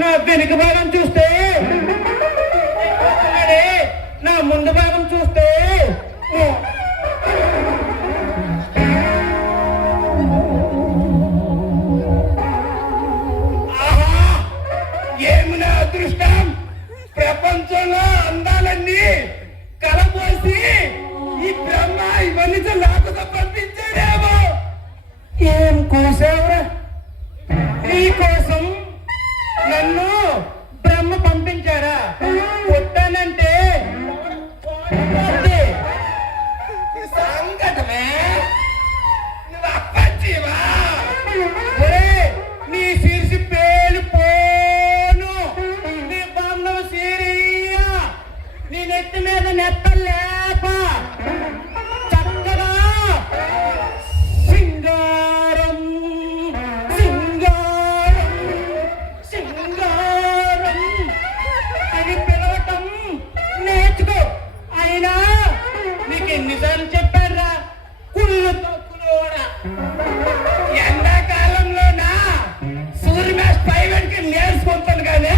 నా వెనుక భాగం చూస్తే నా ముందు భాగం చూస్తే ఏమి నా అదృష్టం! ప్రపంచంలో అందాలన్నీ కలబోసి ఈ బ్రహ్మ ఇవన్నీ లాకుతో పంపించాడేమో. ఏం కోసావురా? నీ కోసం నన్ను బ్రహ్మ పంపించారా? కొట్టానంటే సంకటమే. నువ్వు అప్పచ్చివా? నీ శీర్షి పేలిపోను. నీ బాంధవ సీరియ నీ నెత్తి మీద నెత్తలేప చక్కగా సింగారం సింగారం సింగారం అని పిలవటం నేర్చుకో. అయినా నీకు ఎన్నిసార్లు చెప్పారా కుళ్ళు తక్కువరా? ఎండాకాలంలోనా సూర్యమేష్ పైవెంట్కి నేర్చుకుంటాను కానీ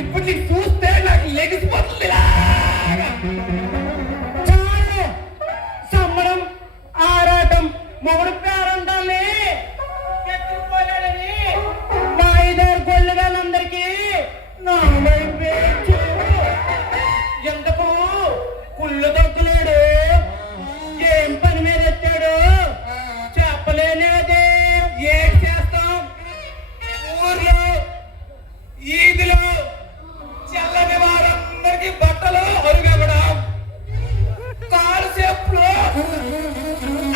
ఇప్పుడు నీకు చూస్తే నాకు లెగిసిపోతుంది. చాలు సంబరం ఆరాటం. మొగుడు పేరంటాన్ని ఎత్తుకుపోయాడని మా ఐదారు గొల్లగాళ్ళందరికీ నా వైపే చూడు. ఎంతకు కుళ్ళు దొక్కలేడు, ఏం పని మీద ఎత్తాడు చెప్పలేనిదే. ఏం చేస్తాం? ఊర్లో ఈదిలో చల్లని వారందరికీ బట్టలు అరుగవడం, కాలు చెప్పులు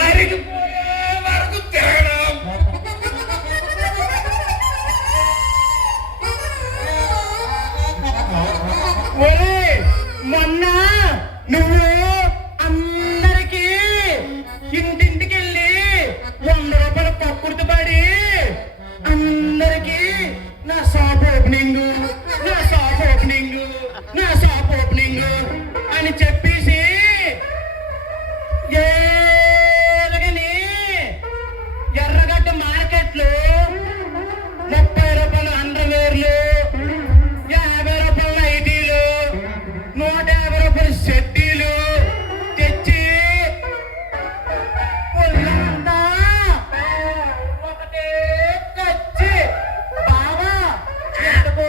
అరిగిపోయే వరకు తిరగడం. మొన్న నువ్వు అందరికీ ఇంటింటికి వెళ్ళి 100 రూపాయలు పక్కుర్తి పడి అందరికీ నా షాప్ ఓపెనింగ్ నా షాప్ ఓపెనింగ్ నా షాప్ ఓపెనింగ్ అని చెప్పేసి ఏదగని ఎర్రగడ్డ మార్కెట్లో 30 రూపాయల అండర్వేర్లు, 50 రూపాయల నైటీలు, 150 రూపాయల షర్టీలు తెచ్చి ఒళ్ళంతా ఒకటే కచ్చి బావా ఎంతకు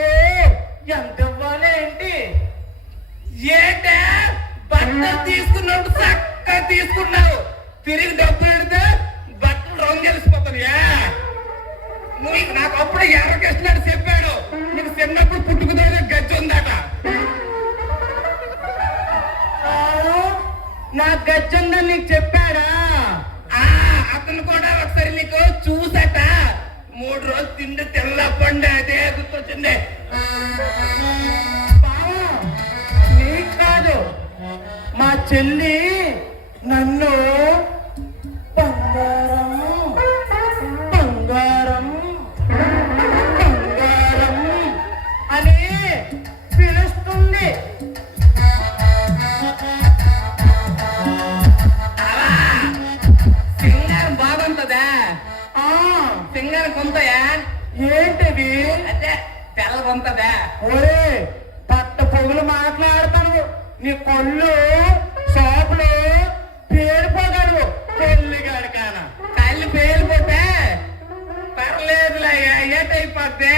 ఎంత ఇవ్వాలి ఏంటి? ఏంటే బట్టలు తీసుకున్నప్పుడు చక్కగా తీసుకున్నావు, తిరిగి డబ్బులు పెడితే బట్టలు రంగు తెలిసిపోతాయా? నువ్వు నాకు అప్పుడే ఎర్రకృష్ణుడు చెప్పాడు, నీకు చిన్నప్పుడు పుట్టుకుతోనే గజ్జి ఉందట. నా గజ్జి ఉందని నీకు చెప్పాడా? అతను కూడా ఒకసారి నీకు చూసట 3 రోజులు తిండి తెల్లపండి అదే గుర్తొచ్చింది. నీకు కాదు, మా చెల్లి నన్ను బంగారం బంగారం బంగారం అని పిలుస్తుంది. సింగారం బాగుంటుందా? సింగారం కొంతయా? ఏంటిది? అంటే తెల్ల కొంతదా? ఒరే పట్ట పొగులు మాట్లాడతాను. నీ కొళ్ళు షాపులో పేలిపోగలవు. కొల్లిగాడు కాన కళ్ళు పేలిపోతే పర్లేదులే, ఏటైపోద్ది.